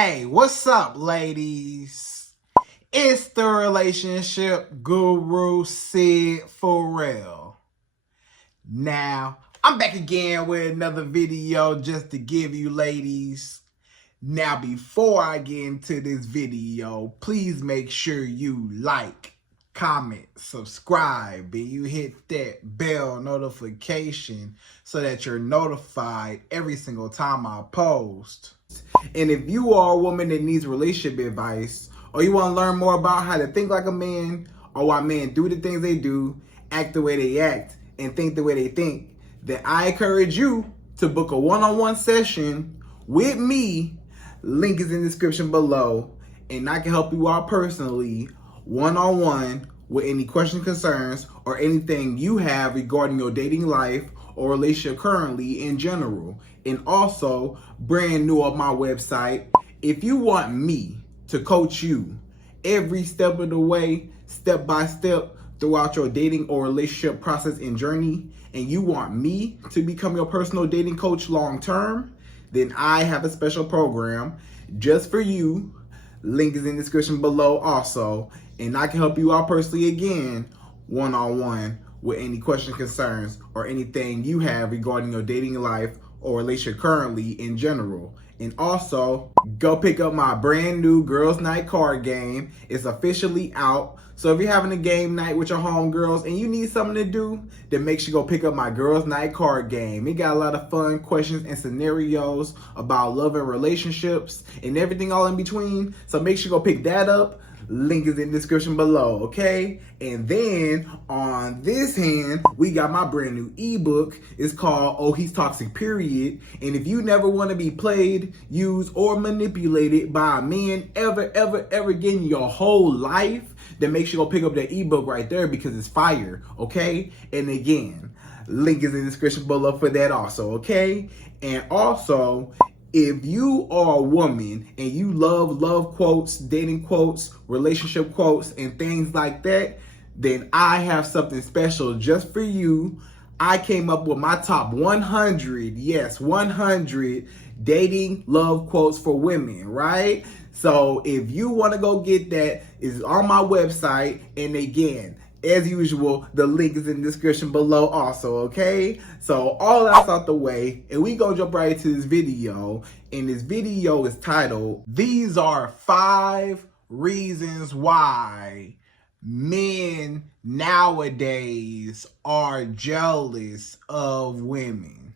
Hey, what's up, ladies? It's the relationship guru, Sydd Ferrell. Now, I'm back again with another video just to give you ladies. Now, before I get into this video, please make sure you like, comment, subscribe, and you hit that bell notification so that you're notified every single time I post. And if you are a woman that needs relationship advice, or you want to learn more about how to think like a man, or why men do the things they do, act the way they act, and think the way they think, then I encourage you to book a one-on-one session with me. Link is in the description below, and I can help you out personally, one-on-one, with any questions, concerns, or anything you have regarding your dating life or relationship currently in general. And also, brand new on my website, if you want me to coach you every step of the way, step by step, throughout your dating or relationship process and journey, and you want me to become your personal dating coach long term, then I have a special program just for you. Link is in the description below also, and I can help you out personally again, one-on-one, with any questions, concerns, or anything you have regarding your dating life or relationship currently in general. And also, go pick up my brand new Girls Night card game. It's officially out. So if you're having a game night with your homegirls and you need something to do, then make sure you go pick up my Girls Night card game. It got a lot of fun questions and scenarios about love and relationships and everything all in between. So make sure you go pick that up. Link is in the description below, okay? And then on this hand, we got my brand new ebook. It's called Oh, He's Toxic, Period. And if you never want to be played, used, or manipulated by a man ever again in your whole life, then make sure you go pick up that ebook right there because it's fire, okay? And again, link is in the description below for that also, okay? And also, if you are a woman and you love quotes, dating quotes, relationship quotes, and things like that, then I have something special just for you. I came up with my top 100, yes, 100 dating love quotes for women, right? So if you want to go get that, it's on my website. And again, as usual, the link is in the description below also, okay? So all that's out the way, and we gonna jump right into this video. And this video is titled, These Are 5 Reasons Why Men Nowadays Are Jealous of Women.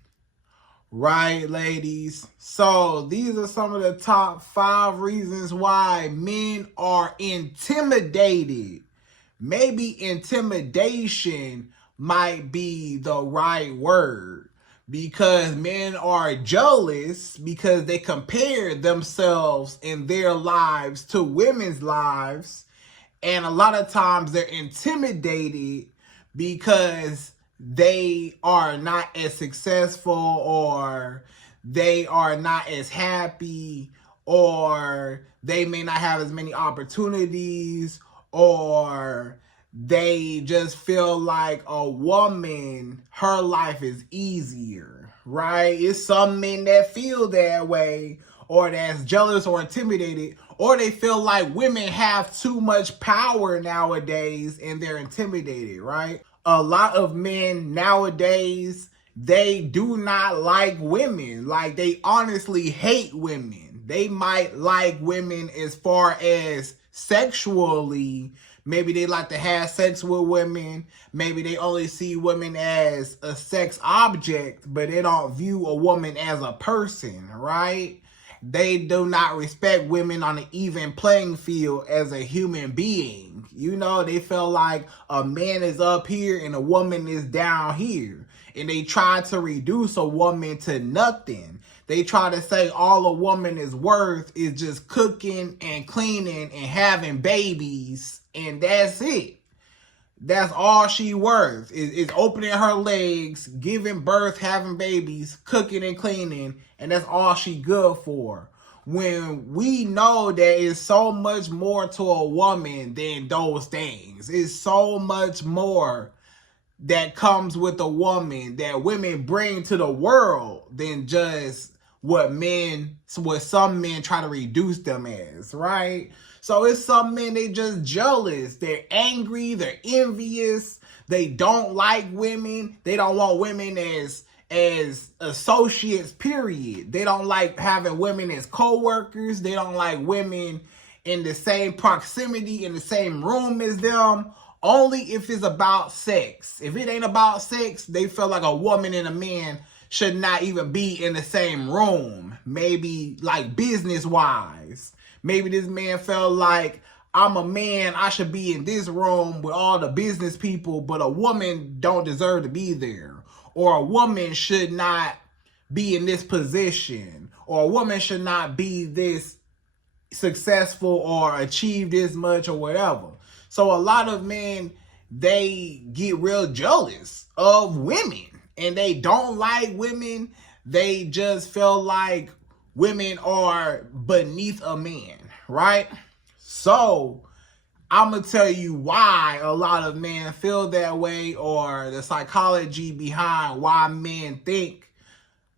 Right, ladies? So these are some of the top 5 reasons why men are intimidated. Maybe intimidation might be the right word, because men are jealous because they compare themselves in their lives to women's lives. And a lot of times they're intimidated because they are not as successful, or they are not as happy, or they may not have as many opportunities, or they just feel like a woman, her life is easier, right? It's some men that feel that way, or that's jealous or intimidated, or they feel like women have too much power nowadays and they're intimidated, right? A lot of men nowadays, they do not like women. Like, they honestly hate women. They might like women as far as sexually. Maybe they like to have sex with women. Maybe they only see women as a sex object, but they don't view a woman as a person, right? They do not respect women on an even playing field as a human being. You know, they feel like a man is up here and a woman is down here. And they try to reduce a woman to nothing. They try to say all a woman is worth is just cooking and cleaning and having babies, and that's it. That's all she worth, is opening her legs, giving birth, having babies, cooking and cleaning, and that's all she good for. When we know there is so much more to a woman than those things. It's so much more that comes with a woman that women bring to the world than just what some men try to reduce them as, right? So it's some men, they just jealous. They're angry. They're envious. They don't like women. They don't want women as associates, period. They don't like having women as co-workers. They don't like women in the same proximity, in the same room as them, only if it's about sex. If it ain't about sex, they feel like a woman and a man should not even be in the same room. Maybe like business-wise. Maybe this man felt like, I'm a man, I should be in this room with all the business people, but a woman don't deserve to be there. Or a woman should not be in this position. Or a woman should not be this successful or achieve this much or whatever. So a lot of men, they get real jealous of women. And they don't like women. They just feel like women are beneath a man, right? So I'm going to tell you why a lot of men feel that way, or the psychology behind why men think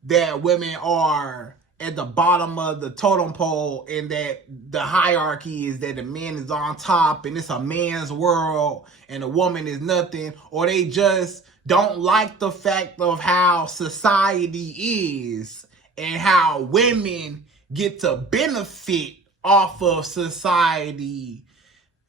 that women are at the bottom of the totem pole, and that the hierarchy is that the man is on top and it's a man's world and a woman is nothing, or they just don't like the fact of how society is and how women get to benefit off of society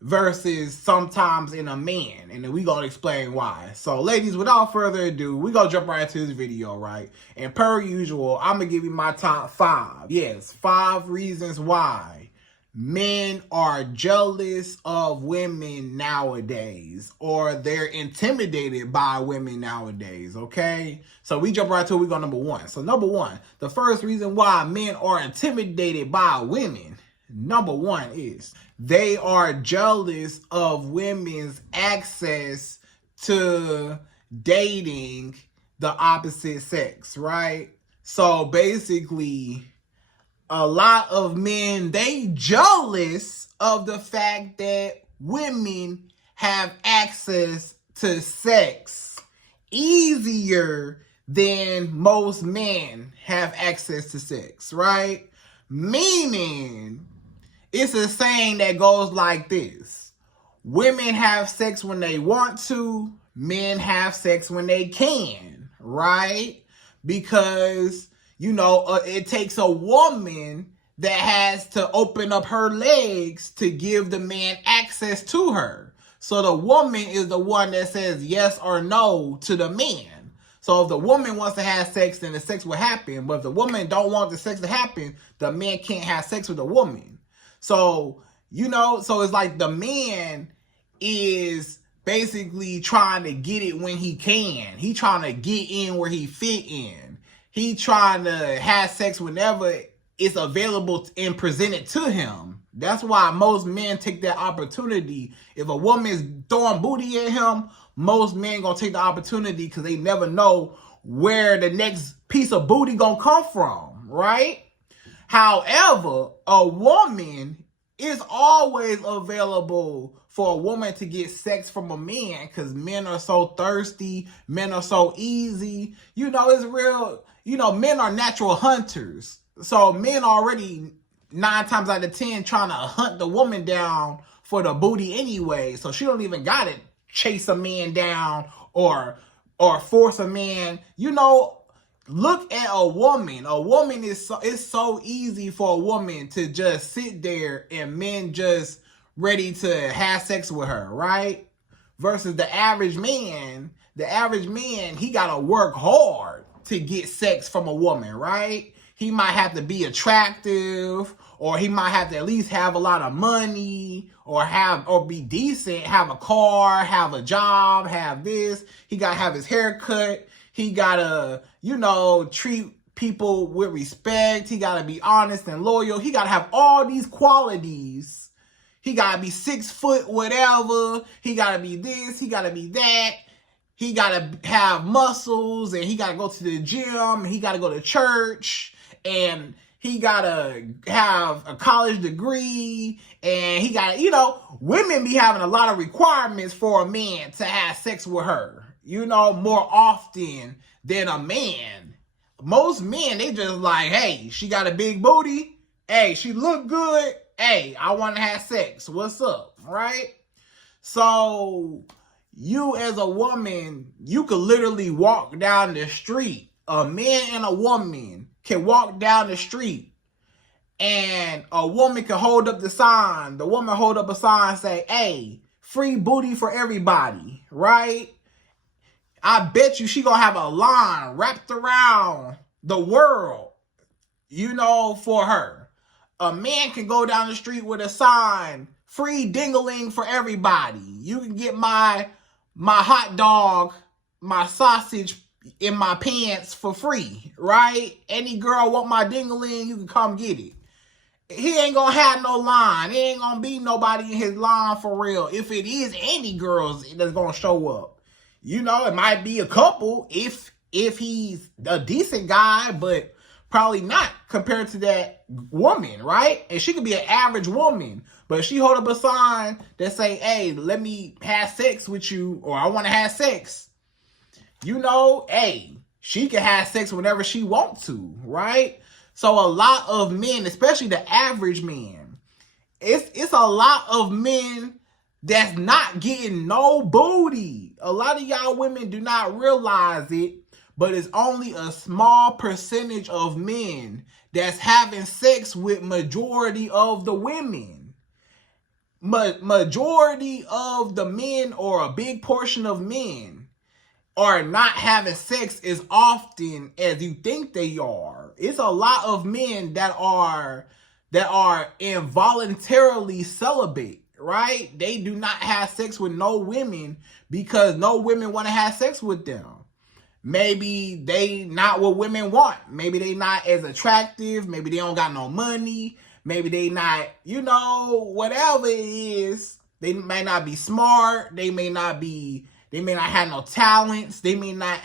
versus sometimes in a man. And then we gonna explain why. So ladies, without further ado, we gonna jump right into this video, right? And per usual, I'm gonna give you my top 5. Yes, 5 reasons why men are jealous of women nowadays, or they're intimidated by women nowadays, okay? So we jump right to it. We go number 1. So number 1, the first reason why men are intimidated by women, number 1 is they are jealous of women's access to dating the opposite sex, right? So basically, a lot of men, they jealous of the fact that women have access to sex easier than most men have access to sex, right? Meaning, it's a saying that goes like this: women have sex when they want to, men have sex when they can, right? Because, you know, it takes a woman that has to open up her legs to give the man access to her. So the woman is the one that says yes or no to the man. So if the woman wants to have sex, then the sex will happen. But if the woman don't want the sex to happen, the man can't have sex with the woman. So, you know, so it's like the man is basically trying to get it when he can. He trying to get in where he fit in. He trying to have sex whenever it's available and presented to him. That's why most men take that opportunity. If a woman is throwing booty at him, most men gonna take the opportunity because they never know where the next piece of booty gonna come from, right? However, a woman is always available for a woman to get sex from a man, because men are so thirsty, men are so easy. You know, it's real, you know, men are natural hunters. So men already 9 times out of 10 trying to hunt the woman down for the booty anyway. So she don't even got to chase a man down or force a man. You know, look at a woman. A woman it's so easy for a woman to just sit there and men just ready to have sex with her, right? Versus the average man, he got to work hard to get sex from a woman, right? He might have to be attractive, or he might have to at least have a lot of money, or be decent, have a car, have a job, have this. He got to have his hair cut. He got to, you know, treat people with respect. He got to be honest and loyal. He got to have all these qualities. He got to be 6 foot whatever. He got to be this. He got to be that. He got to have muscles, and he got to go to the gym, and he got to go to church, and he got to have a college degree, and he got to, you know, women be having a lot of requirements for a man to have sex with her, you know, more often than a man. most men, they just like, hey, she got a big booty. Hey, she look good. Hey, I want to have sex. What's up? Right? So you as a woman, you could literally walk down the street. A man and a woman can walk down the street, and a woman can hold up the sign. The woman hold up a sign and say, hey, free booty for everybody, right? I bet you she gonna have a line wrapped around the world, for her. A man can go down the street with a sign, free dingling for everybody. You can get my hot dog, my sausage in my pants for free, right? Any girl want my dingling, you can come get it. He ain't gonna have no line. It ain't gonna be nobody in his line for real. If it is any girls that's gonna show up. It might be a couple if he's a decent guy, but probably not compared to that woman, right? And she could be an average woman, but if she hold up a sign that say, hey, let me have sex with you, or I want to have sex, hey, she can have sex whenever she wants to, right? So a lot of men, especially the average man, it's a lot of men that's not getting no booty. A lot of y'all women do not realize it, but it's only a small percentage of men that's having sex with majority of the women. Majority of the men, or a big portion of men, are not having sex as often as you think they are. It's a lot of men that are involuntarily celibate. Right? They do not have sex with no women because no women want to have sex with them. Maybe they not what women want. Maybe they not as attractive. Maybe they don't got no money. Maybe they not, whatever it is. They may not be smart. They may not have no talents. They may not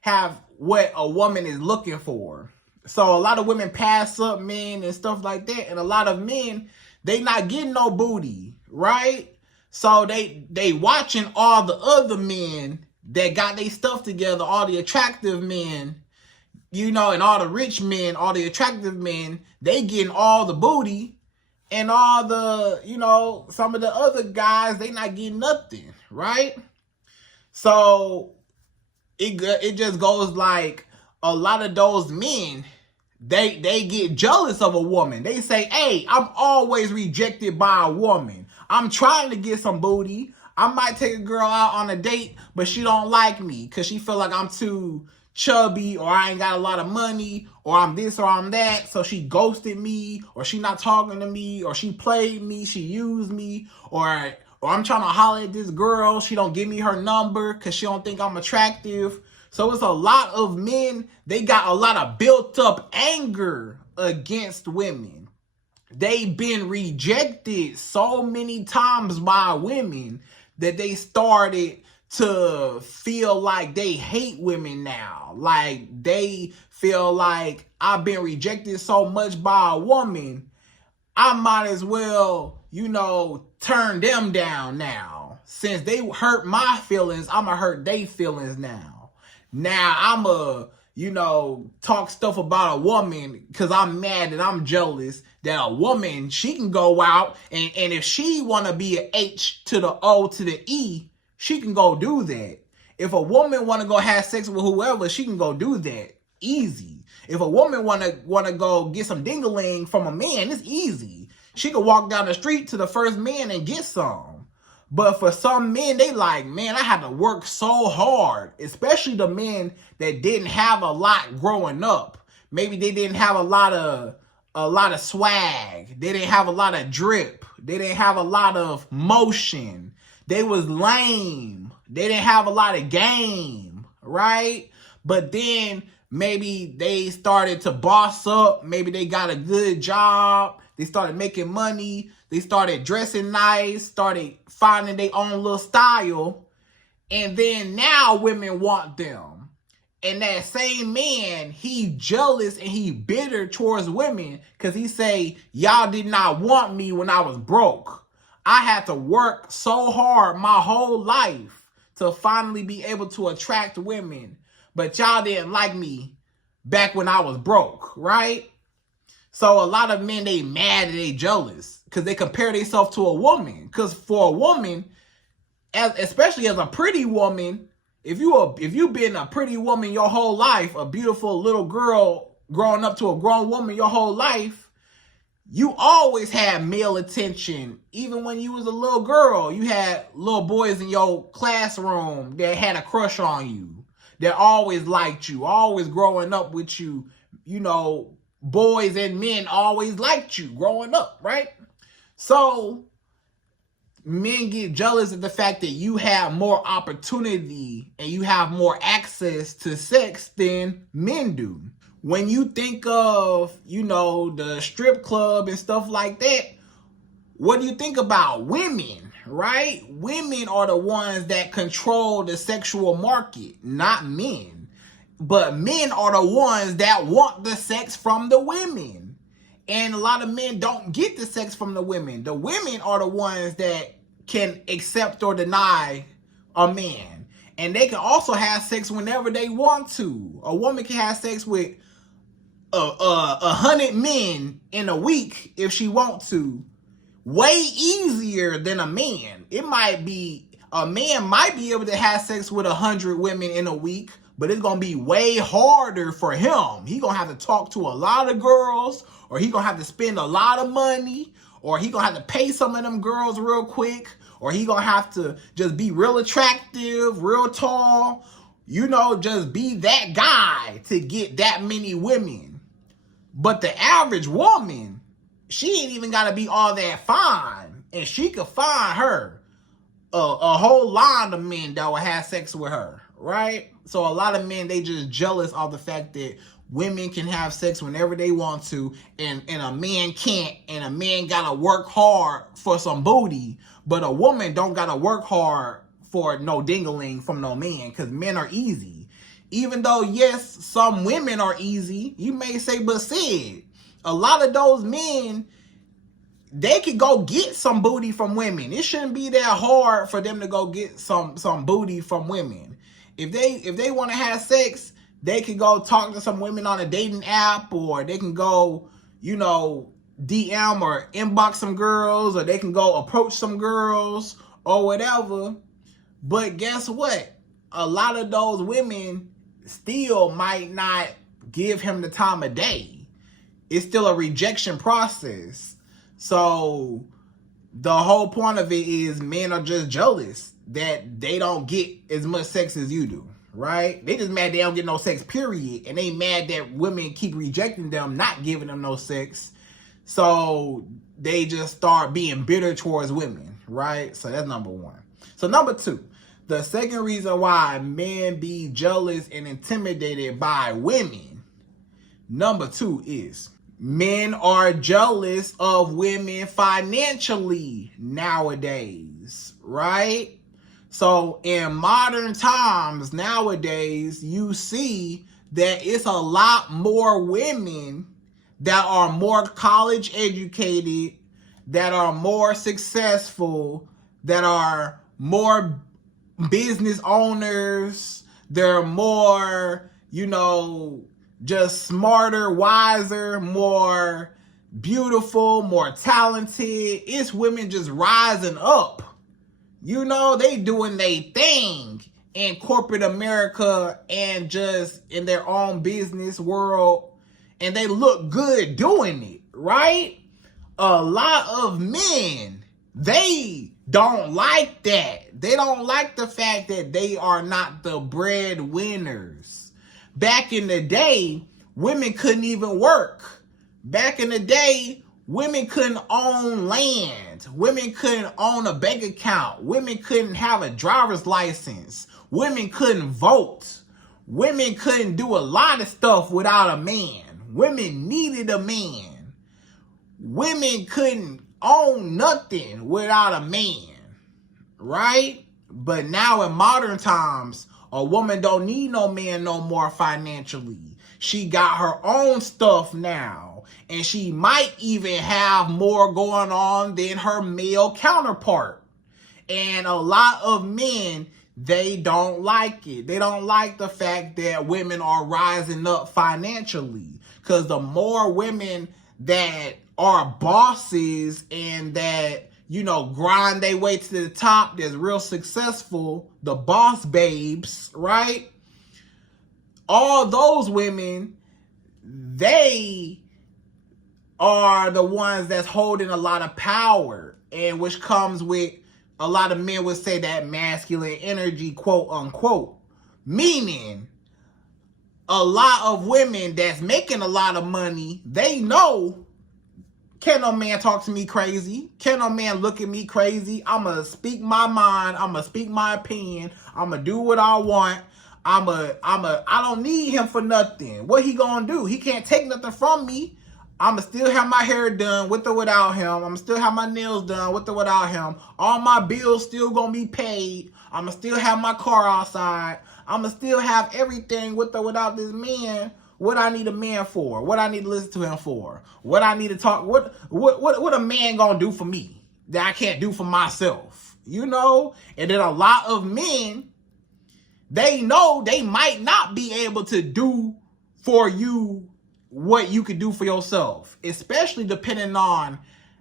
have what a woman is looking for. So a lot of women pass up men and stuff like that. And a lot of men, they not getting no booty, right? So they watching all the other men that got their stuff together, all the attractive men, and all the rich men, all the attractive men, they getting all the booty, and all the, some of the other guys, they not getting nothing, right? So it just goes like a lot of those men, they get jealous of a woman. They say, hey, I'm always rejected by a woman. I'm trying to get some booty. I might take a girl out on a date, but she don't like me because she feel like I'm too chubby, or I ain't got a lot of money, or I'm this or I'm that. So she ghosted me, or she not talking to me, or she played me, she used me, or I'm trying to holler at this girl. She don't give me her number because she don't think I'm attractive. So it's a lot of men, they got a lot of built up anger against women. They've been rejected so many times by women that they started to feel like they hate women now. Like they feel like, I've been rejected so much by a woman, I might as well, turn them down now. Since they hurt my feelings, I'm gonna hurt their feelings now. Now I'm talk stuff about a woman because I'm mad and I'm jealous that a woman, she can go out and if she want to be an H to the O to the E, she can go do that. If a woman want to go have sex with whoever, she can go do that. Easy. If a woman want to go get some ding-a-ling from a man, it's easy. She can walk down the street to the first man and get some. But for some men, they like, man, I had to work so hard, especially the men that didn't have a lot growing up. Maybe they didn't have a lot of swag. They didn't have a lot of drip. They didn't have a lot of motion. They was lame. They didn't have a lot of game, right? But then maybe they started to boss up. Maybe they got a good job. They started making money. They started dressing nice, started finding their own little style. And then now women want them. And that same man, he jealous and he bitter towards women because he say, y'all did not want me when I was broke. I had to work so hard my whole life to finally be able to attract women. But y'all didn't like me back when I was broke, right? So a lot of men, they mad and they jealous because they compare themselves to a woman. Because for a woman, especially as a pretty woman, if you've been a pretty woman your whole life, a beautiful little girl growing up to a grown woman your whole life, you always had male attention. Even when you was a little girl, you had little boys in your classroom that had a crush on you, that always liked you, always growing up with you. You know, boys and men always liked you growing up, right? So men get jealous of the fact that you have more opportunity and you have more access to sex than men do. When you think of, the strip club and stuff like that, what do you think about? Women, right? Women are the ones that control the sexual market, not men. But men are the ones that want the sex from the women. And a lot of men don't get the sex from the women. The women are the ones that can accept or deny a man. And they can also have sex whenever they want to. A woman can have sex with 100 men in a week if she wants to. Way easier than a man. A man might be able to have sex with 100 women in a week, but it's going to be way harder for him. He going to have to talk to a lot of girls, or he going to have to spend a lot of money, or he going to have to pay some of them girls real quick, or he going to have to just be real attractive, real tall, just be that guy to get that many women. But the average woman, she ain't even got to be all that fine, and she could find her a whole line of men that will have sex with her, right? So a lot of men, they just jealous of the fact that women can have sex whenever they want to, and a man can't, and a man gotta work hard for some booty, but a woman don't gotta work hard for no dingling from no man, because men are easy. Even though, yes, some women are easy, you may say, but Sid, a lot of those men, they could go get some booty from women. It shouldn't be that hard for them to go get some booty from women. If they want to have sex, they can go talk to some women on a dating app, or they can go, DM or inbox some girls, or they can go approach some girls or whatever. But guess what? A lot of those women still might not give him the time of day. It's still a rejection process. So the whole point of it is men are just jealous that they don't get as much sex as you do, right? They just mad they don't get no sex, period. And they mad that women keep rejecting them, not giving them no sex. So they just start being bitter towards women, right? So that's number one. So number two, the second reason why men be jealous and intimidated by women, number two, is men are jealous of women financially nowadays, right? So in modern times nowadays, you see that it's a lot more women that are more college educated, that are more successful, that are more business owners. They're more, just smarter, wiser, more beautiful, more talented. It's women just rising up. They doing their thing in corporate America and just in their own business world. And they look good doing it, right? A lot of men, they don't like that. They don't like the fact that they are not the breadwinners. Back in the day, women couldn't even work. Back in the day, women couldn't own land. Women couldn't own a bank account. Women couldn't have a driver's license. Women couldn't vote. Women couldn't do a lot of stuff without a man. Women needed a man. Women couldn't own nothing without a man, right? But now in modern times, a woman don't need no man no more financially. She got her own stuff now, and she might even have more going on than her male counterpart. And a lot of men, they don't like it. They don't like the fact that women are rising up financially. Because the more women that are bosses and that, grind their way to the top, that's real successful, the boss babes, right? All those women, they are the ones that's holding a lot of power, and which comes with a lot of men would say that masculine energy, quote unquote, meaning a lot of women that's making a lot of money, they know, can no man talk to me crazy? Can no man look at me crazy? I'm going to speak my mind. I'm going to speak my opinion. I'm going to do what I want. I don't need him for nothing. What he going to do? He can't take nothing from me. I'm going to still have my hair done with or without him. I'm going to still have my nails done with or without him. All my bills still going to be paid. I'm going to still have my car outside. I'm going to still have everything with or without this man. What I need a man for? What I need to listen to him for? What I need to talk? What a man going to do for me that I can't do for myself? And then a lot of men, they know they might not be able to do for you what you could do for yourself, especially depending on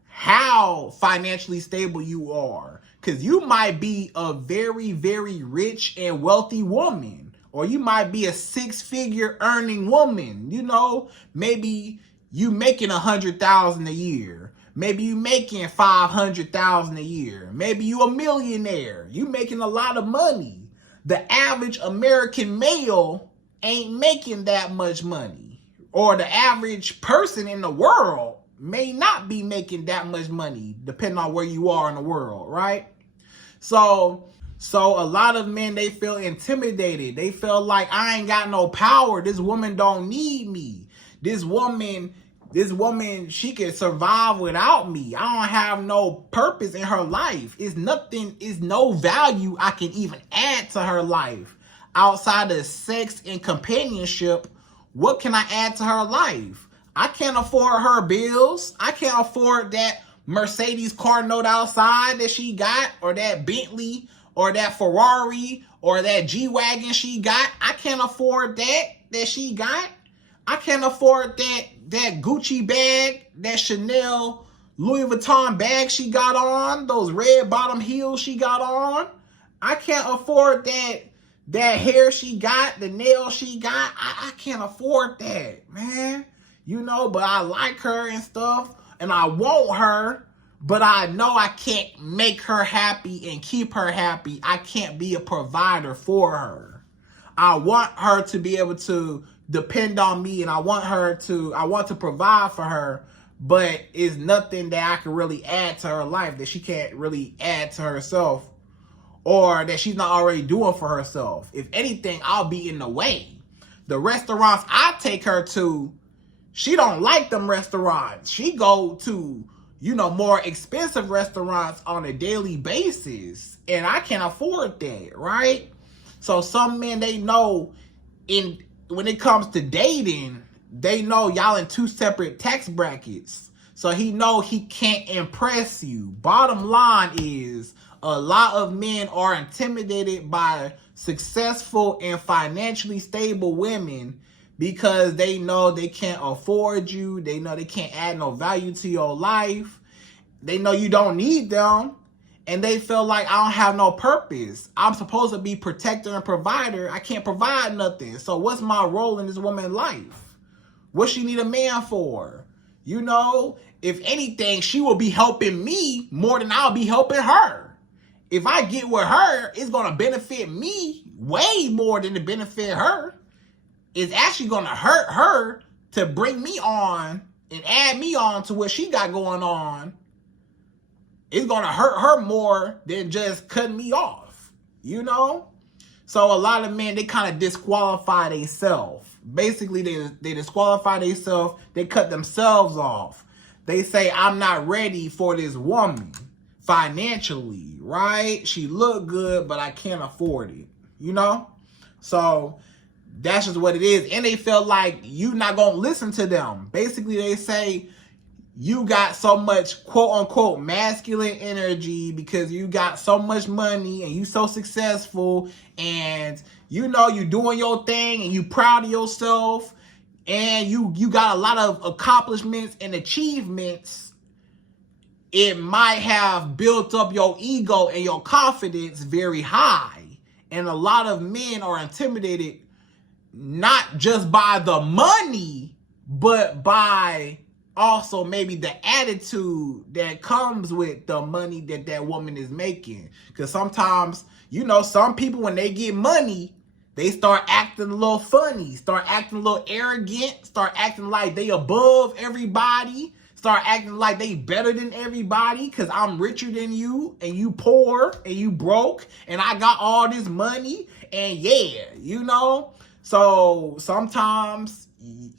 how financially stable you are. Because you might be a very, very rich and wealthy woman, or you might be a 6-figure earning woman. Maybe you making $100,000 a year. Maybe you making $500,000 a year. Maybe you a millionaire. You making a lot of money. The average American male ain't making that much money. Or the average person in the world may not be making that much money, depending on where you are in the world, right? So a lot of men, they feel intimidated. They feel like, I ain't got no power. This woman don't need me. This woman, she can survive without me. I don't have no purpose in her life. It's no value I can even add to her life. Outside of sex and companionship, what can I add to her life? I can't afford her bills. I can't afford that Mercedes car note outside that she got, or that Bentley, or that Ferrari, or that G-Wagon she got. I can't afford that she got. I can't afford that Gucci bag, that Chanel Louis Vuitton bag she got on, those red bottom heels she got on. I can't afford that hair she got, the nails she got. I can't afford that, man. But I like her and stuff, and I want her, but I know I can't make her happy and keep her happy. I can't be a provider for her. I want her to be able to depend on me, and I want to provide for her, but it's nothing that I can really add to her life that she can't really add to herself, or that she's not already doing for herself. If anything, I'll be in the way. The restaurants I take her to, she don't like them restaurants. She go to, more expensive restaurants on a daily basis, and I can't afford that, right? So some men, they know when it comes to dating, they know y'all in two separate tax brackets. So he know he can't impress you. Bottom line is, a lot of men are intimidated by successful and financially stable women because they know they can't afford you. They know they can't add no value to your life. They know you don't need them. And they feel like, I don't have no purpose. I'm supposed to be protector and provider. I can't provide nothing. So what's my role in this woman's life? What she need a man for? If anything, she will be helping me more than I'll be helping her. If I get with her, it's going to benefit me way more than to benefit her. It's actually going to hurt her to bring me on and add me on to what she got going on. It's going to hurt her more than just cutting me off, So a lot of men, they kind of disqualify themselves. Basically, they disqualify themselves. They cut themselves off. They say, I'm not ready for this woman financially, right? She look good, but I can't afford it, So that's just what it is. And they feel like you're not going to listen to them. Basically, they say, you got so much quote unquote masculine energy because you got so much money and you so successful, and you know you doing your thing and you proud of yourself, and you got a lot of accomplishments and achievements. It might have built up your ego and your confidence very high. And a lot of men are intimidated not just by the money, but by also maybe the attitude that comes with the money that woman is making. Because sometimes, you know, some people, when they get money, they start acting a little funny, start acting a little arrogant, start acting like they above everybody, start acting like they better than everybody because I'm richer than you and you poor and you broke and I got all this money. And yeah, you know, so sometimes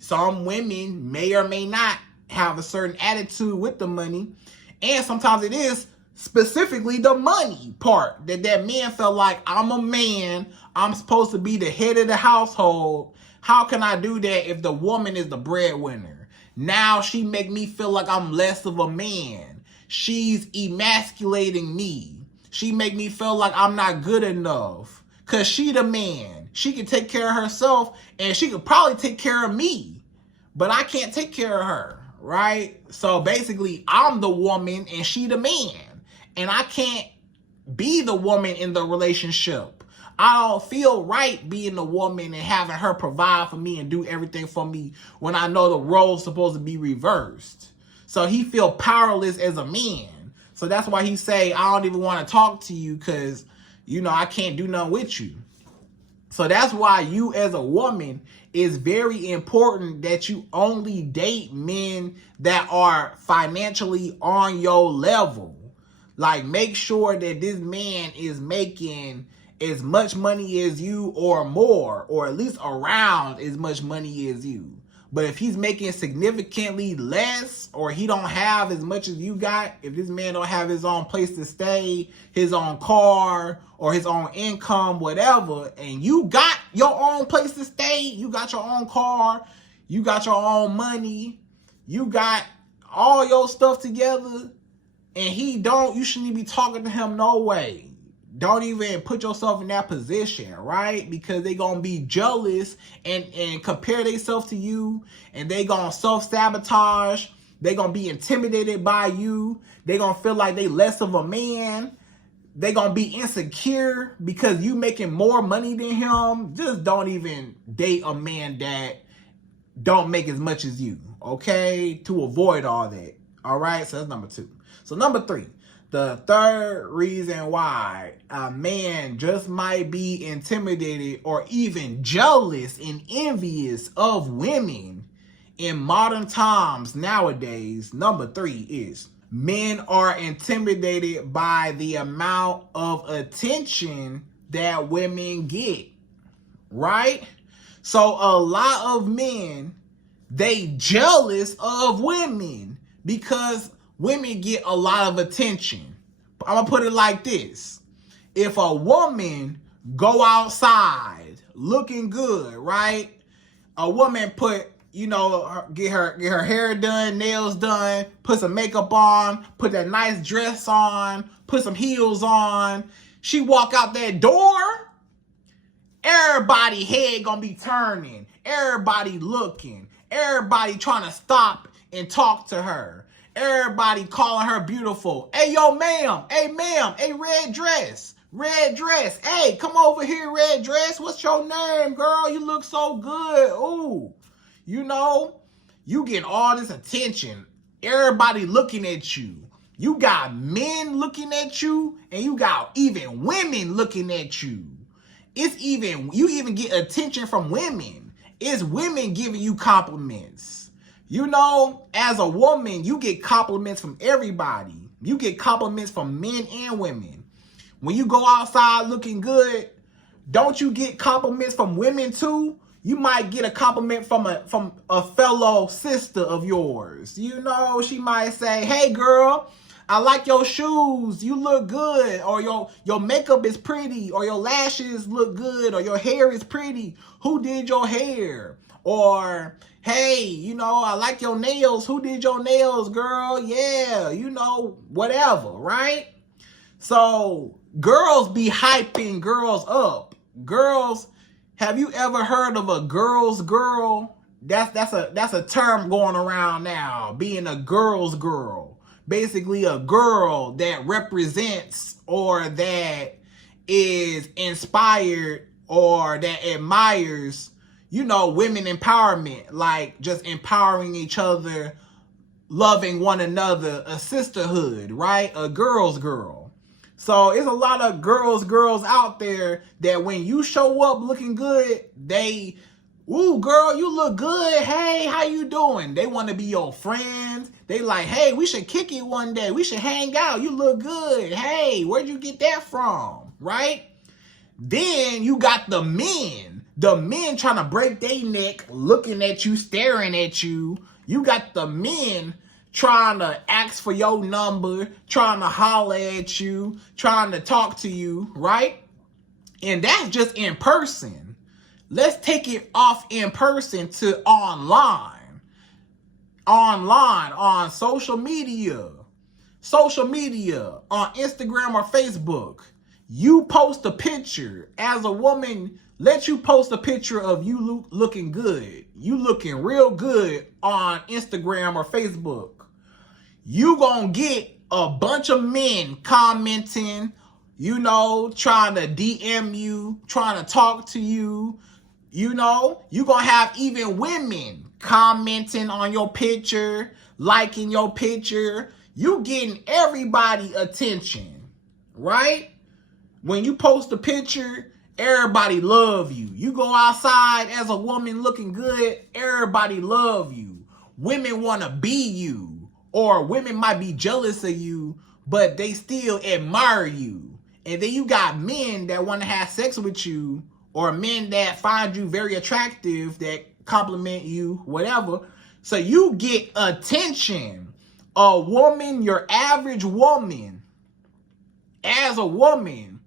some women may or may not have a certain attitude with the money. And sometimes it is specifically the money part that men felt like, I'm a man, I'm supposed to be the head of the household. How can I do that if the woman is the breadwinner? Now she make me feel like I'm less of a man. She's emasculating me. She make me feel like I'm not good enough because she the man. She can take care of herself and she could probably take care of me, but I can't take care of her, right? So basically I'm the woman and she the man, and I can't be the woman in the relationship. I don't feel right being the woman and having her provide for me and do everything for me when I know the role's supposed to be reversed. So he feel powerless as a man. So that's why he say, I don't even want to talk to you because, you know, I can't do nothing with you. So that's why you as a woman, is very important that you only date men that are financially on your level. Like, make sure that this man is making as much money as you or more, or at least around as much money as you. But if he's making significantly less, or he don't have as much as you got, if this man don't have his own place to stay, his own car, or his own income, whatever, and you got your own place to stay, you got your own car, you got your own money, you got all your stuff together, and he don't, you shouldn't even be talking to him no way. Don't even put yourself in that position, right? Because they gonna be jealous and compare themselves to you, and they gonna self-sabotage. They gonna be intimidated by you. They gonna feel like they less of a man. They gonna be insecure because you making more money than him. Just don't even date a man that don't make as much as you, okay? To avoid all that, all right? So that's number 2. So number 3. The third reason why a man just might be intimidated or even jealous and envious of women in modern times nowadays, number 3 is men are intimidated by the amount of attention that women get, right? So a lot of men, they jealous of women because women get a lot of attention. I'm gonna put it like this. If a woman go outside looking good, right? A woman put, you know, get her hair done, nails done, put some makeup on, put that nice dress on, put some heels on. She walk out that door, everybody head gonna be turning. Everybody looking. Everybody trying to stop and talk to her. Everybody calling her beautiful. Hey, yo, ma'am. Hey, ma'am. Hey, red dress. Red dress. Hey, come over here, red dress. What's your name, girl? You look so good. Ooh. You know, you get all this attention. Everybody looking at you. You got men looking at you, and you got even women looking at you. You even get attention from women. It's women giving you compliments. You know, as a woman, you get compliments from everybody. You get compliments from men and women. When you go outside looking good, don't you get compliments from women too? You might get a compliment from a fellow sister of yours. You know, she might say, hey girl, I like your shoes. You look good. Or your makeup is pretty. Or your lashes look good. Or your hair is pretty. Who did your hair? Or, Hey, I like your nails. Who did your nails, girl? Yeah, whatever, right? So girls be hyping girls up. Girls, have you ever heard of a girl's girl? That's a term going around now, being a girl's girl. Basically a girl that represents or that is inspired or that admires, women empowerment, like just empowering each other, loving one another, a sisterhood, right? A girl's girl. So it's a lot of girls out there that when you show up looking good, they, ooh, girl, you look good. Hey, how you doing? They want to be your friends. They like, hey, we should kick it one day. We should hang out. You look good. Hey, where'd you get that from? Right? Then you got the men. The men trying to break their neck, looking at you, staring at you. You got the men trying to ask for your number, trying to holler at you, trying to talk to you, right? And that's just in person. Let's take it off in person to online. Online, on social media, on Instagram or Facebook. You post a picture as a woman. Let you post a picture of you looking good. You looking real good on Instagram or Facebook. You gonna get a bunch of men commenting, trying to DM you, trying to talk to you. You gonna have even women commenting on your picture, liking your picture. You getting everybody attention, right? When you post a picture, everybody love you. You go outside as a woman looking good, everybody love you. Women want to be you. Or women might be jealous of you, but they still admire you. And then you got men that want to have sex with you, or men that find you very attractive, that compliment you, whatever. So you get attention. A woman, your average woman, as a woman,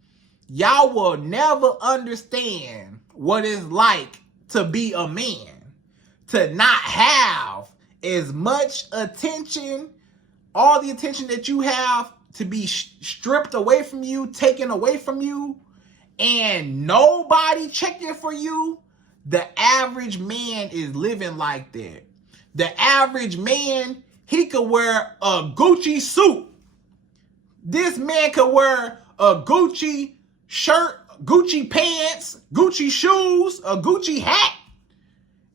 y'all will never understand what it's like to be a man, to not have as much attention, all the attention that you have, to be stripped away from you, taken away from you, and nobody checking for you. The average man is living like that. The average man, he could wear a Gucci suit. This man could wear a Gucci shirt, Gucci pants, Gucci shoes, a Gucci hat,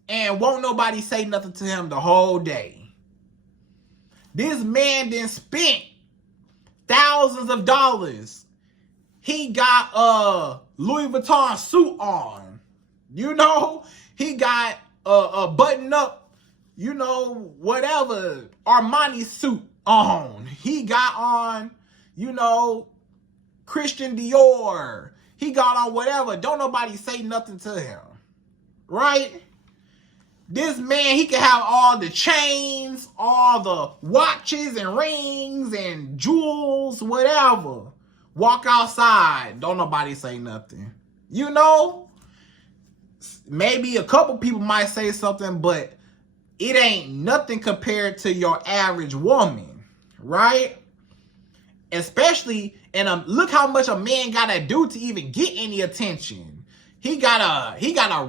and won't nobody say nothing to him the whole day. This man then spent thousands of dollars. He got a Louis Vuitton suit on. He got a button up, whatever, Armani suit on. He got on, Christian Dior. He got on whatever. Don't nobody say nothing to him. Right? This man, he can have all the chains, all the watches and rings and jewels, whatever. Walk outside. Don't nobody say nothing. Maybe a couple people might say something, but it ain't nothing compared to your average woman, right? Especially, and look how much a man gotta do to even get any attention. He gotta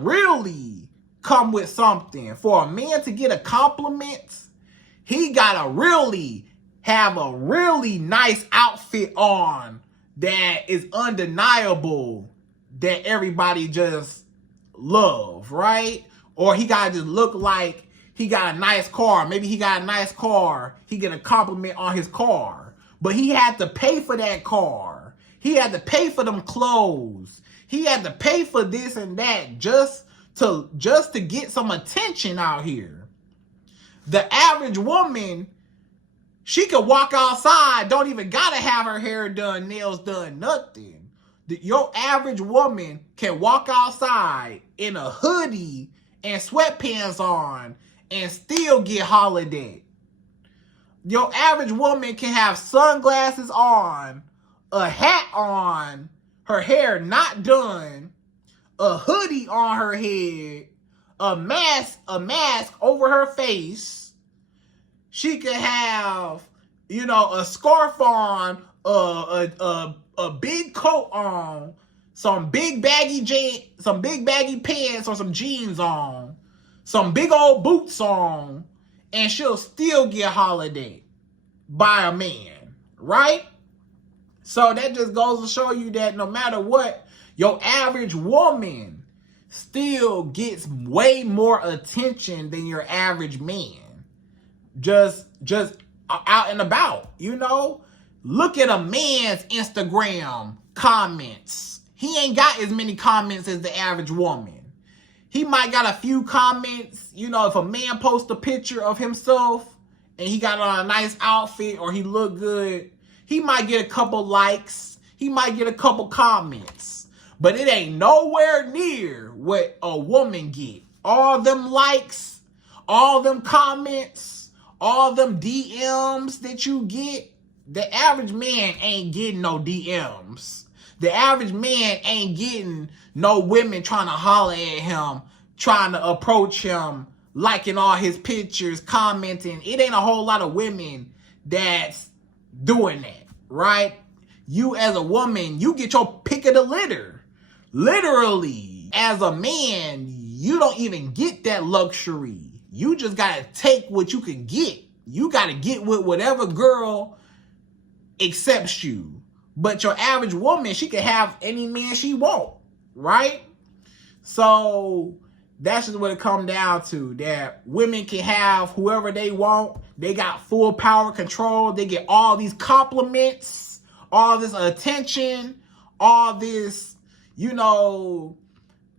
really come with something. For a man to get a compliment, he gotta really have a really nice outfit on that is undeniable, that everybody just love, right? Or he gotta just look like he got a nice car. Maybe he got a nice car. He get a compliment on his car. But he had to pay for that car. He had to pay for them clothes. He had to pay for this and that just to get some attention out here. The average woman, she could walk outside, don't even gotta have her hair done, nails done, nothing. Your average woman can walk outside in a hoodie and sweatpants on and still get hollered at. Your average woman can have sunglasses on, a hat on, her hair not done, a hoodie on her head, a mask over her face. She could have, you know, a scarf on, a big coat on, some big baggy pants or some jeans on, some big old boots on, and she'll still get hollered at by a man, right? So that just goes to show you that no matter what, your average woman still gets way more attention than your average man. Just out and about, you know? Look at a man's Instagram comments. He ain't got as many comments as the average woman. He might got a few comments, you know, if a man posts a picture of himself and he got on a nice outfit or he look good, he might get a couple likes. He might get a couple comments. But it ain't nowhere near what a woman get. All them likes, all them comments, all them DMs that you get, the average man ain't getting no DMs. The average man ain't getting no women trying to holler at him, trying to approach him, liking all his pictures, commenting. It ain't a whole lot of women that's doing that, right? You as a woman, you get your pick of the litter. Literally, as a man, you don't even get that luxury. You just gotta take what you can get. You gotta get with whatever girl accepts you. But your average woman, she can have any man she want, right? So that's just what it comes down to, that women can have whoever they want. They got full power control. They get all these compliments, all this attention, all this, you know,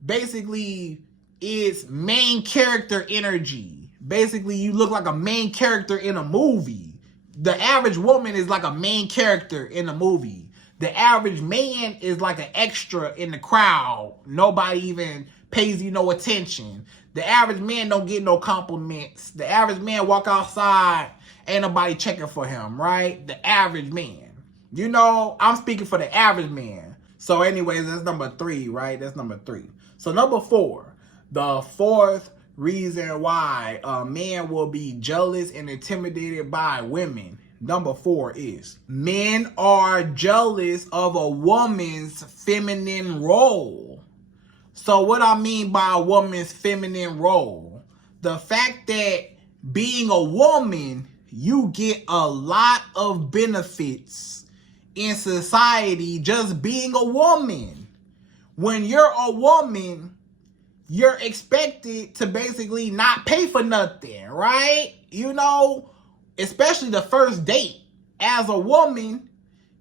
basically it's main character energy. Basically, you look like a main character in a movie. The average woman is like a main character in a movie. The average man is like an extra in the crowd. Nobody even pays you no attention. The average man don't get no compliments. The average man walk outside, ain't nobody checking for him, right? The average man. You know, I'm speaking for the average man. So anyways, that's number 3, right? That's number 3. So number 4, the fourth reason why a man will be jealous and intimidated by women. Number 4 is men are jealous of a woman's feminine role. So what I mean by a woman's feminine role, the fact that being a woman, you get a lot of benefits in society just being a woman. When you're a woman, you're expected to basically not pay for nothing, right? You know, especially the first date. As a woman,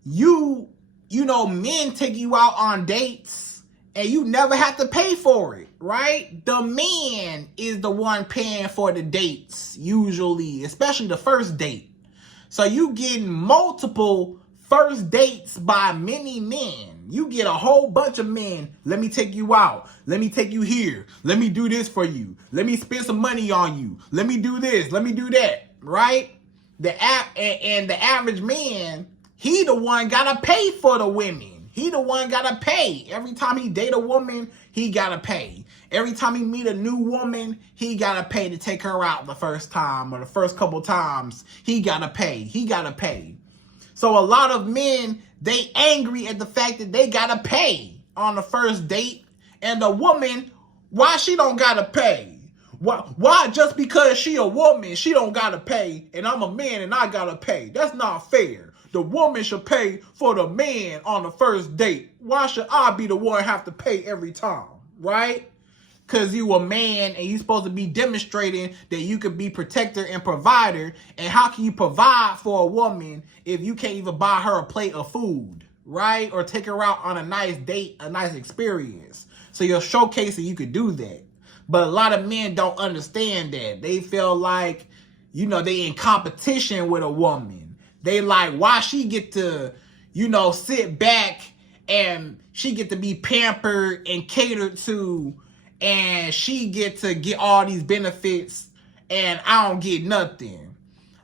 you know, men take you out on dates and you never have to pay for it, right? The man is the one paying for the dates, usually, especially the first date. So you getting multiple first dates by many men. You get a whole bunch of men. Let me take you out. Let me take you here. Let me do this for you. Let me spend some money on you. Let me do this. Let me do that, right? The average man, he the one gotta pay for the women. He the one gotta pay. Every time he date a woman, he gotta pay. Every time he meet a new woman, he gotta pay to take her out the first time or the first couple times. He gotta pay. He gotta pay. So a lot of men, they angry at the fact that they gotta pay on the first date. And the woman, why she don't gotta pay? Why just because she a woman, she don't gotta pay, and I'm a man and I gotta pay? That's not fair. The woman should pay for the man on the first date. Why should I be the one have to pay every time, right? Because you a man and you supposed to be demonstrating that you could be protector and provider. And how can you provide for a woman if you can't even buy her a plate of food, right? Or take her out on a nice date, a nice experience. So you're showcasing you could do that. But a lot of men don't understand that. They feel like, you know, they in competition with a woman. They like, why she get to, you know, sit back and she get to be pampered and catered to, and she get to get all these benefits and I don't get nothing.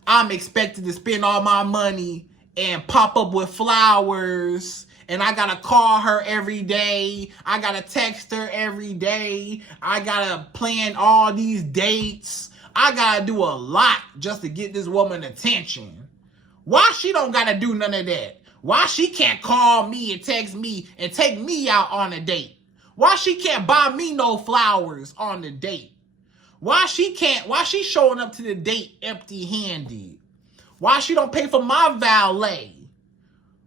I'm expected to spend all my money and pop up with flowers and I gotta call her every day. I gotta text her every day. I gotta plan all these dates. I gotta do a lot just to get this woman attention. Why she don't gotta do none of that? Why she can't call me and text me and take me out on a date? Why she can't buy me no flowers on the date? Why she showing up to the date empty-handed? Why she don't pay for my valet?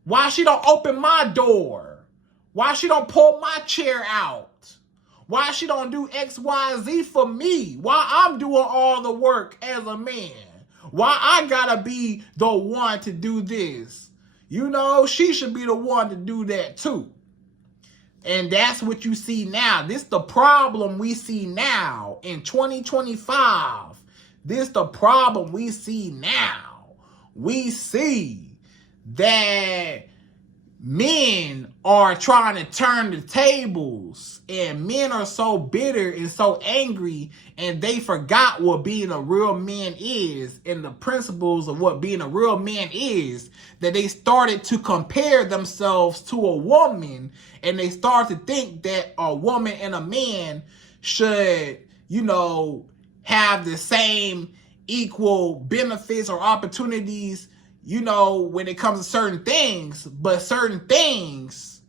Why she don't open my door? Why she don't pull my chair out? Why she don't do X, Y, Z for me? Why I'm doing all the work as a man? Why I gotta be the one to do this? You know, she should be the one to do that too. And that's what you see now. This the problem we see now in 2025. This the problem we see now. We see that men are trying to turn the tables, and men are so bitter and so angry, and they forgot what being a real man is and the principles of what being a real man is, that they started to compare themselves to a woman, and they start to think that a woman and a man should, you know, have the same equal benefits or opportunities, you know, when it comes to certain things. But certain things,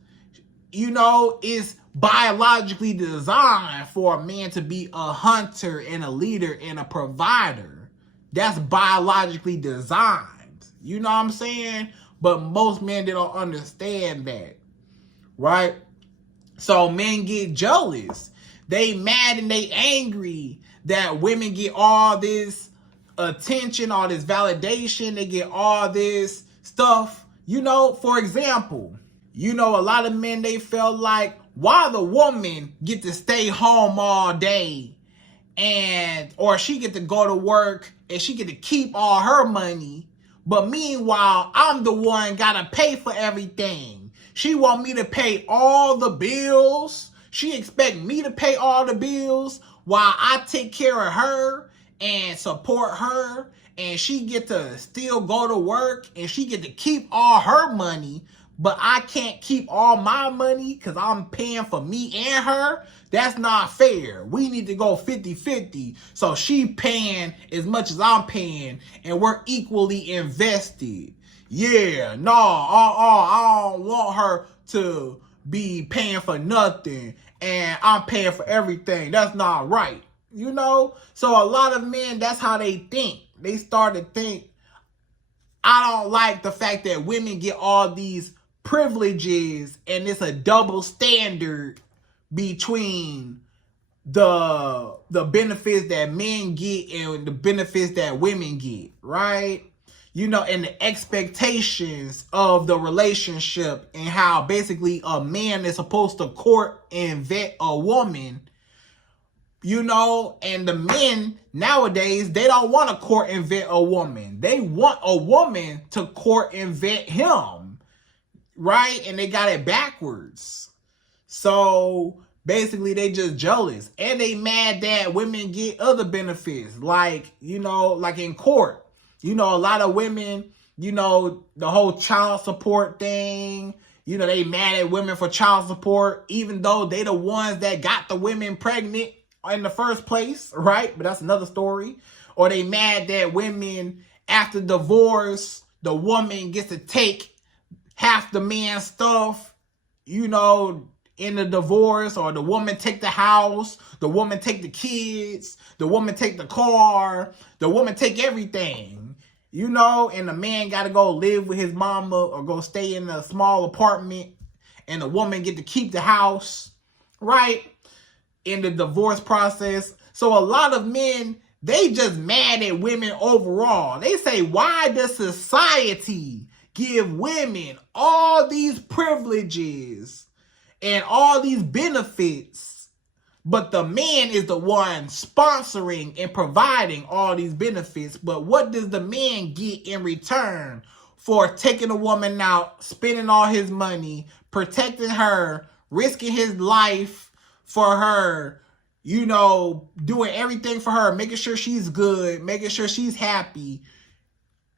you know, is biologically designed for a man to be a hunter and a leader and a provider. That's biologically designed. You know what I'm saying? But most men, they don't understand that, right? So men get jealous. They mad and they angry that women get all this attention, all this validation. They get all this stuff. You know, for example, you know, a lot of men, they felt like, why the woman get to stay home all day, and or she get to go to work and she get to keep all her money, but meanwhile I'm the one gotta pay for everything. She want me to pay all the bills. She expect me to pay all the bills while I take care of her and support her, and she get to still go to work and she get to keep all her money, but I can't keep all my money because I'm paying for me and her. That's not fair. We need to go 50-50. So she paying as much as I'm paying, and we're equally invested. Yeah, no, I don't want her to be paying for nothing and I'm paying for everything. That's not right. You know? So a lot of men, that's how they think. They start to think, I don't like the fact that women get all these privileges and it's a double standard between the benefits that men get and the benefits that women get, right? You know, and the expectations of the relationship, and how basically a man is supposed to court and vet a woman, you know, and the men nowadays, they don't want to court and vet a woman. They want a woman to court and vet him, right? And they got it backwards. So basically, they just jealous. And they mad that women get other benefits, like, you know, like in court. You know, a lot of women, you know, the whole child support thing, you know, they mad at women for child support, even though they the ones that got the women pregnant in the first place, right? But that's another story. Or they mad that women, after divorce, the woman gets to take half the man's stuff, you know, in the divorce, or the woman take the house, the woman take the kids, the woman take the car, the woman take everything, you know, and the man got to go live with his mama or go stay in a small apartment, and the woman get to keep the house, right? In the divorce process. So a lot of men, they just mad at women overall. They say, why does society give women all these privileges and all these benefits, but the man is the one sponsoring and providing all these benefits? But what does the man get in return for taking a woman out, spending all his money, protecting her, risking his life for her, you know, doing everything for her, making sure she's good, making sure she's happy?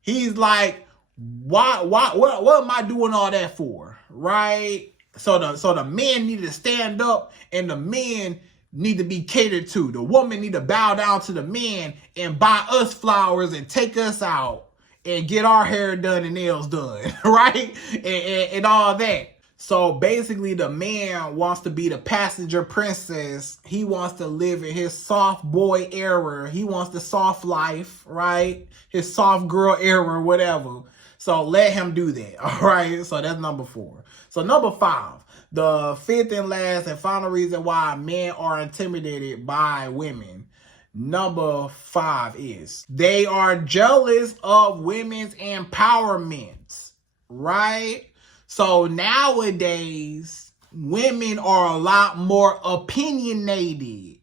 He's like, What am I doing all that for? Right? So the men need to stand up, and the men need to be catered to. The woman need to bow down to the men and buy us flowers and take us out and get our hair done and nails done, right? And all that. So basically, the man wants to be the passenger princess. He wants to live in his soft boy era. He wants the soft life, right? His soft girl era, whatever. So let him do that, all right? So that's number 4. So number 5, the fifth and last and final reason why men are intimidated by women. Number 5 is they are jealous of women's empowerment, right? So nowadays, women are a lot more opinionated.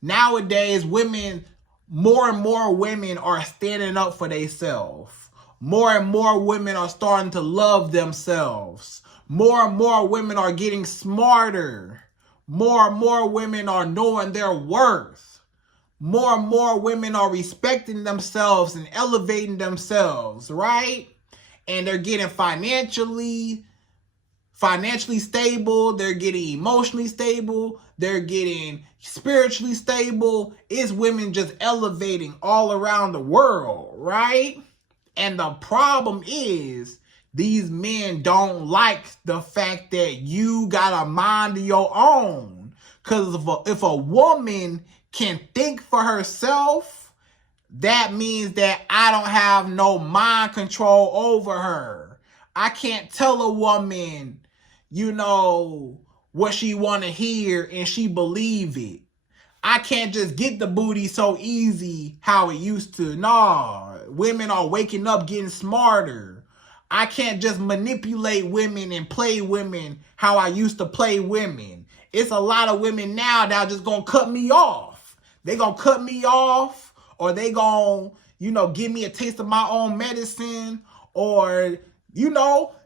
Nowadays, more and more women are standing up for themselves. More and more women are starting to love themselves. More and more women are getting smarter. More and more women are knowing their worth. More and more women are respecting themselves and elevating themselves, right? And they're getting financially stable, they're getting emotionally stable, they're getting spiritually stable. It's women just elevating all around the world, right? And the problem is these men don't like the fact that you got a mind of your own. Because if a woman can think for herself, that means that I don't have no mind control over her. I can't tell a woman, what she want to hear and she believe it. I can't just get the booty so easy how it used to. Nah, women are waking up getting smarter. I can't just manipulate women and play women how I used to play women. It's a lot of women now that are just going to cut me off. They going to cut me off, or they going to, give me a taste of my own medicine, or,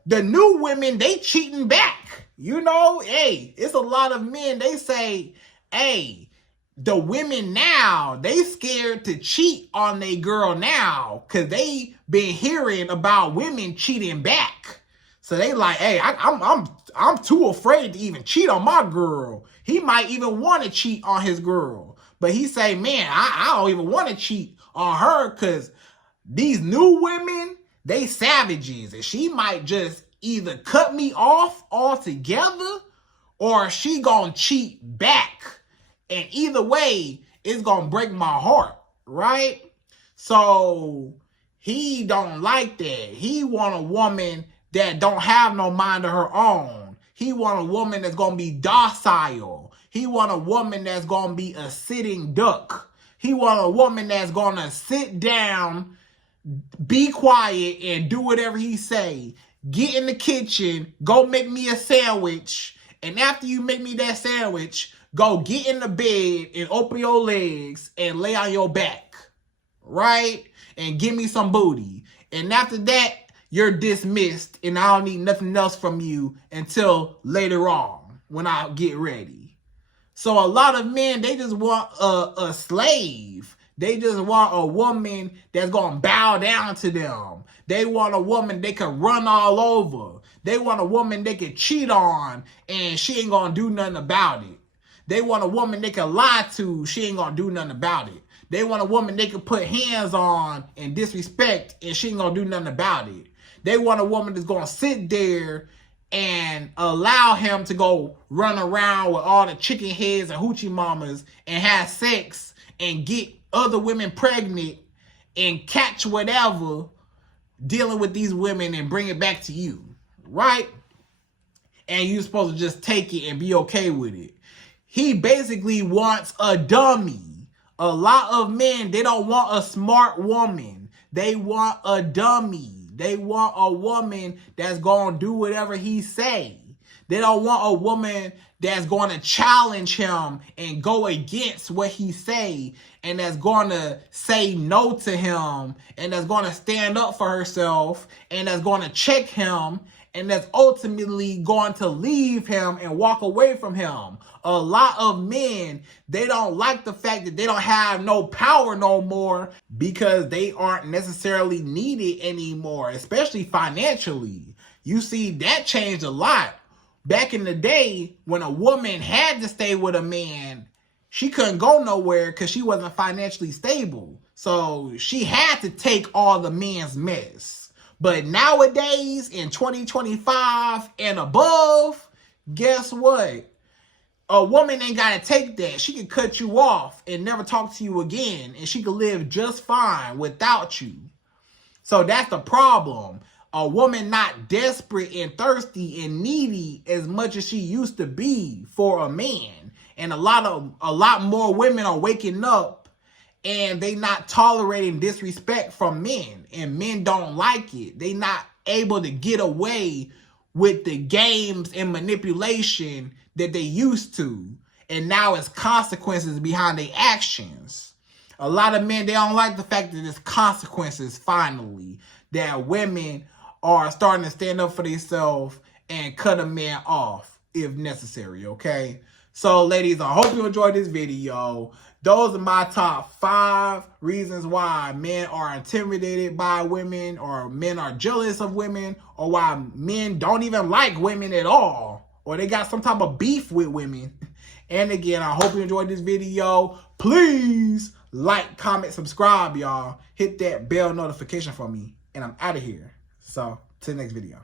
the new women, they cheating back. Hey, it's a lot of men, they say, hey, the women now, they scared to cheat on their girl now because they been hearing about women cheating back. So they like, hey, I'm too afraid to even cheat on my girl. He might even want to cheat on his girl. But he say, man, I don't even want to cheat on her because these new women, they savages. And she might just either cut me off altogether or she gonna cheat back. And either way, it's going to break my heart, right? So he don't like that. He want a woman that don't have no mind of her own. He want a woman that's going to be docile. He want a woman that's going to be a sitting duck. He want a woman that's going to sit down, be quiet, and do whatever he say. Get in the kitchen, go make me a sandwich, and after you make me that sandwich, go get in the bed and open your legs and lay on your back, right? And give me some booty. And after that, you're dismissed and I don't need nothing else from you until later on when I get ready. So a lot of men, they just want a slave. They just want a woman that's going to bow down to them. They want a woman they can run all over. They want a woman they can cheat on and she ain't going to do nothing about it. They want a woman they can lie to. She ain't going to do nothing about it. They want a woman they can put hands on and disrespect, and she ain't going to do nothing about it. They want a woman that's going to sit there and allow him to go run around with all the chicken heads and hoochie mamas and have sex and get other women pregnant and catch whatever dealing with these women and bring it back to you, right? And you're supposed to just take it and be okay with it. He basically wants a dummy. A lot of men, they don't want a smart woman. They want a dummy. They want a woman that's going to do whatever he say. They don't want a woman that's going to challenge him and go against what he say, and that's going to say no to him, and that's going to stand up for herself, and that's going to check him, and that's ultimately going to leave him and walk away from him. A lot of men, they don't like the fact that they don't have no power no more because they aren't necessarily needed anymore, especially financially. You see, that changed a lot. Back in the day, when a woman had to stay with a man, she couldn't go nowhere because she wasn't financially stable. So she had to take all the men's mess. But nowadays, in 2025 and above, guess what? A woman ain't got to take that. She can cut you off and never talk to you again. And she can live just fine without you. So that's the problem. A woman not desperate and thirsty and needy as much as she used to be for a man. And a lot more women are waking up and they not tolerating disrespect from men. And men don't like it. They not able to get away with the games and manipulation that they used to. And now it's consequences behind their actions. A lot of men, they don't like the fact that there's consequences finally. That women are starting to stand up for themselves and cut a man off if necessary, okay? So, ladies, I hope you enjoyed this video. Those are my top 5 reasons why men are intimidated by women, or men are jealous of women, or why men don't even like women at all, or they got some type of beef with women. And again, I hope you enjoyed this video. Please like, comment, subscribe, y'all. Hit that bell notification for me. And I'm out of here. So, to the next video.